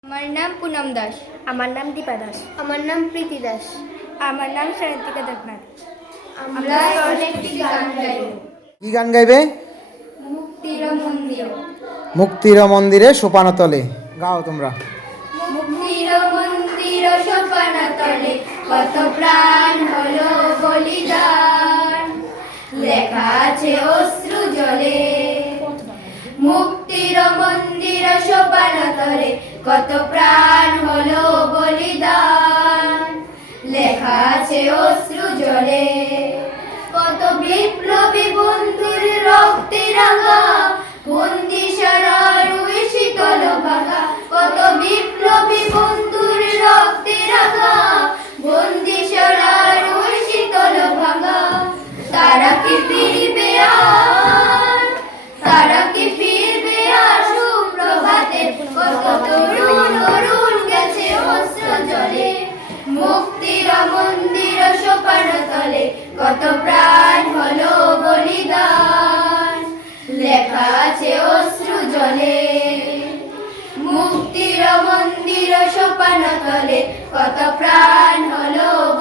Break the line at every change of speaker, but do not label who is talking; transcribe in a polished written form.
আমার নাম পুনম দাস।
আমার নাম দীপা দাস।
আমার নাম প্রীতি দাস।
আমার নাম সায়ন্তিকা দেবনাথ।
আমরা একটি গান গাইব।
কি গান গাইবে?
মুক্তির মন্দির।
মুক্তির মন্দিরে সোপানতলে। গাও তোমরা।
মুক্তির মন্দির সোপানতলে কত প্রাণ হলো বলিদান, লেখা আছে অশ্রু জলে। মুক্তির মন্দির সোপানতলে কত প্রাণ হলো বলিদান, লেখা আছে অশ্রু জলে। কত বিপ্লবী বন্ধুর রক্তে রাঙা বন্দি সারার ওই শীতল ভাঙা। কত বিপ্লবী বন্ধুর রক্তে রাঙা বন্দি সারার ওই শীতল ভাঙা। তারা কি ফিরবে আর, তারা কি ফিরবে আর সুপ্রভাতে? কত তরুণ অরুণ গেছে অস্ত্র জলে। মুক্তির মন্দির সোপানতলে কত প্রাণ হলো বলিদান, লেখা আছে অশ্রু জলে। মুক্তির মন্দির সোপানতলে কত প্রাণ হলো